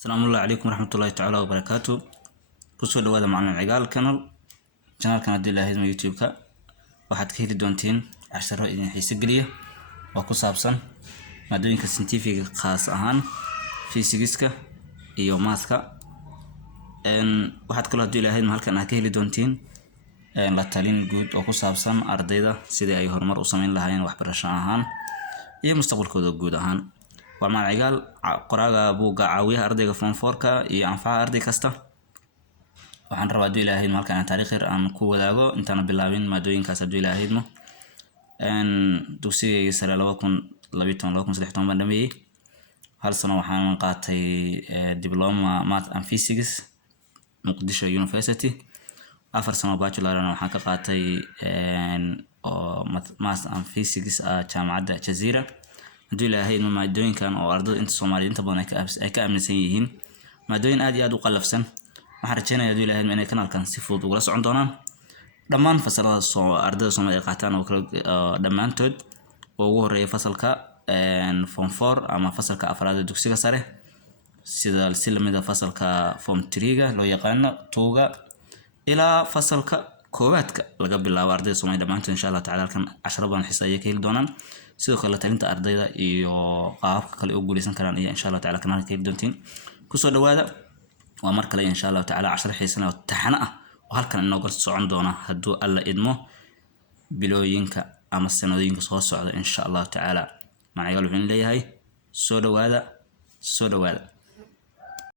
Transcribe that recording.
السلام عليكم ورحمة الله تعالى وبركاته. كسر دوّا معنا عقال channel كان دي لهذا يوتيوب واحد كهيل دونتين عشرة إذا حيس قلية وكوسابسن مادوين كسنتيفيك خاص أهان فيزيكسكا إيو ماثكا إن واحد كله دي لهذا مهلك أنا كهيل دونتين إن لا تالين جود وكوسابسن أرضيدا سيدي أي هرمر وصمين لهاين وحبرشان أهان إيه مستقبل كده جود أهان ومع عقال قراءة بوجا عاوية أرضي فون فوركا ينفع أرضي كسته waxaan rabaa duu ilaahay markaan taariikh yar aan ku wadaago intaan bilaabin maadooyinkaas duu ilaahay mo dugsiga sare 2012 baan dhameeyay hal sano waxaan qaatay diploma math and physics Muqdisho University afar sano bachelor waxaan ka qaatay math and physics jaamacadda Jazeera duu ilaahay maadooyinkan oo ardayda inta Soomaaliyeed inta badan ay ka aaminsan yihiin maadooyin aad iyo aad u qalafsan waxaan rajeynayaa duu ilaahay inay kanaalkan si fudud uga socon doonaan dhammaan fasalada ardayda Soomaaliyeed qaataan oo kala dhamaantood oo ugu horeeya fasalka form 4 ama fasalka afraad ee dugsiga sare sida silmida fasalka form 3ga loo yaqaan tooga ilaa fasalka koowaadka laga bilaabo ardayda Soomaaliyeed dhamaantood insha Allah taala kan 10 baan xisaaya ka heli doonaan sidoo kale talinta ardayda iyo qaabka kale u guuleysan karaan iyo insha Allah taala kanaalka ka heli doontiin ku soo dhawaada ومر كله إن شاء الله تعالى 10 حسنة وتحنقة وهالكن إنه قص عندنا هدو الله إدمه بلوينك أما السنوينك صوص إن شاء الله تعالى مع يقولون لي هاي سودو هذا